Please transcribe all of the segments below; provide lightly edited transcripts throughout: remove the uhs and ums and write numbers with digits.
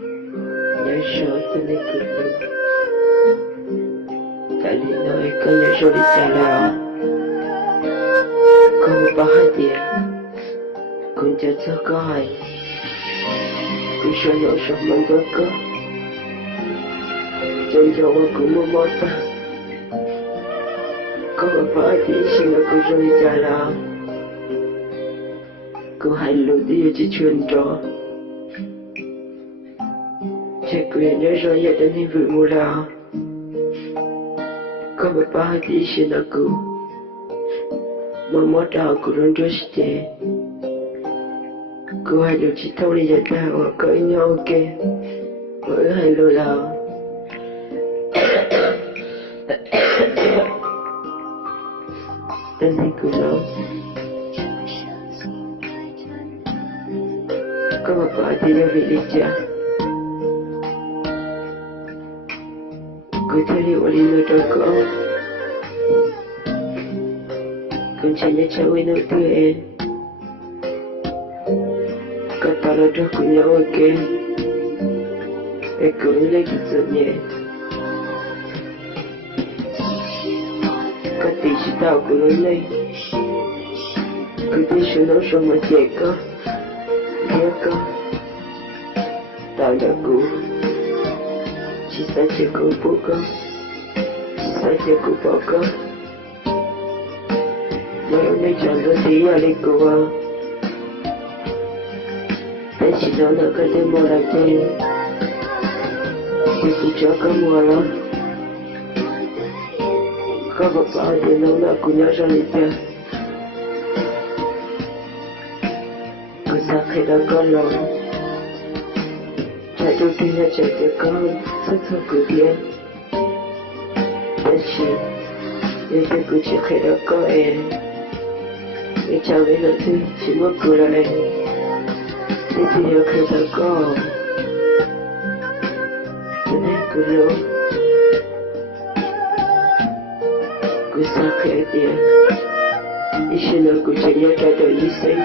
nhớ số tên này cực lực tại lý nói có nhớ số đi trả lời có một bao hai tiền cũng cho có hay cứ số nổ số mong có chân dầu cũng mua mô ta có một bao hai tiền xin là cứ số đi trả lời cứ hai lưu đi chỉ chuyên trò chắc quyền nhớ rồi giờ đến hình vụ mù lao có một bao hai tỷ xin là cứ mà mất đào của rôn rô xí chế cứ hai lưu chỉ thâu đi giật ra hoặc cỡ nhau ok với hai lưu lao đến hình cứ lâu có một bao tỷ là vị lý trả cứ theo liệu đi nơi đó có cũng chỉ nhớ cháu ấy nói từ em có ta là đó cũng nhau ok em cũng lấy cái sự nhẹ có tí chỉ tao cũng nói này cứ tí sự nói xong mà chạy có nhớ có tao đã cũng chỉ sai chưa có bố con chỉ sai chưa có bỏ con mấy ông ấy chọn đôi tí ở đây của để chỉ nói là cái tên mùa là chơi thì cũng cho có mùa lắm có một bao thì nó là của nhau ra lịch chơi cứ sao khi đó có lòng chạy đôi khi là chạy cho con rất thật cứ bien để chỉ để cho cứ chỉ khi đó có em để chào với nó thì chỉ muốn cười là em để thì hiểu khi đó có cho nên cứ lâu cứ sao khi tiền đi xin nó cứ chạy nhớ trái đời đi sinh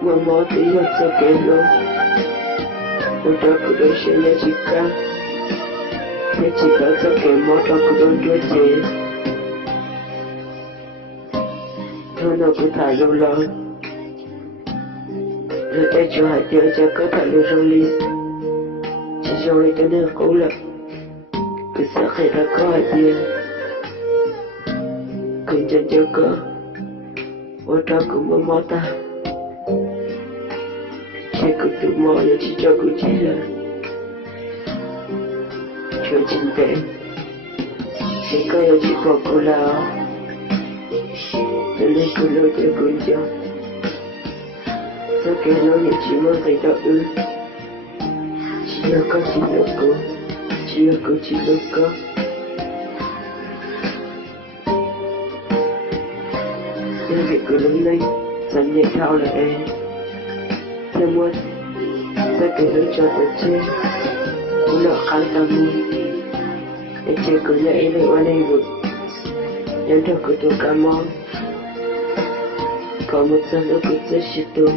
mà mò thì nhớ cho kẻ luôn một đó cứ đôi xe nhớ chỉ ca nhớ chỉ ca cho kẻ mò đó cứ đôi đôi chế thôi nó cứ thả lâu lâu rồi tay cho hai tiếng cho có thả lâu rong ly chỉ rong ly tới nơi cố lập cứ sợ khi đã có hai tiếng cứ chân cho có một đó cũng mò mò ta chỉ cứ tự mò là chỉ cho cứ chỉ là chuyện chính tế chỉ có yêu chỉ có cô là cho nên cứ lôi cho cứ cho sau khi nó thì chỉ mơ thấy đó chỉ là có chỉ là cô chỉ là cô chỉ là có nên việc cứ lớn lên dần nhẹ thao là em theo muốn sẽ kể lối cho tới trên cũng là khăn ta mua để chơi cứ nhảy lại qua đây vực nhắn được cứ tôi cả mong có một dân ở cứ rất chỉ tôi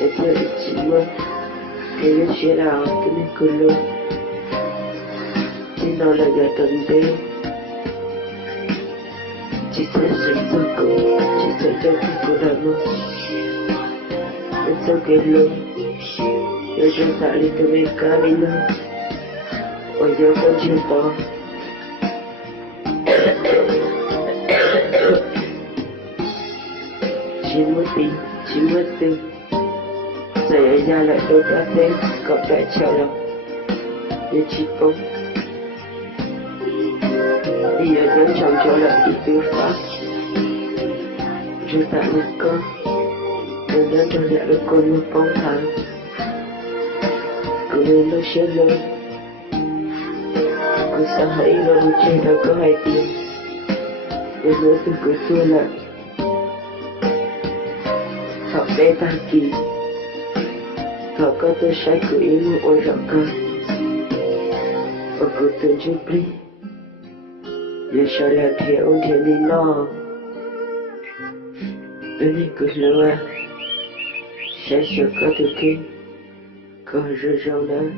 để theo được chỉ mơ để biết chế nào tôi nên cứ luôn chỉ nói là giờ tuần đêm chỉ sẽ sống cho cô chỉ sẽ cho cô là mơ sau cái luôn rồi chúng ta đi từ bên cá đi nữa bây giờ con chưa to chỉ mất tiền giải ấy ra lại đôi ta tên cậu đại chào lòng như chị bông đi ở dẫn chồng cho lại đi tư pháp rồi tại một con rồi đến cho lại được con một bóng tháng cứ lên nó sẽ lên cứ sao hãy nó đi chơi đã có hai tiền rồi nói từ cứ xưa lại họ bé ta kỳ họ có tôi sẽ cứ ý một ôi rõ cơ và cứ từng chút đi giờ sao là thiếu thì đi no Ini keluar saya suka tuking kau rejaulah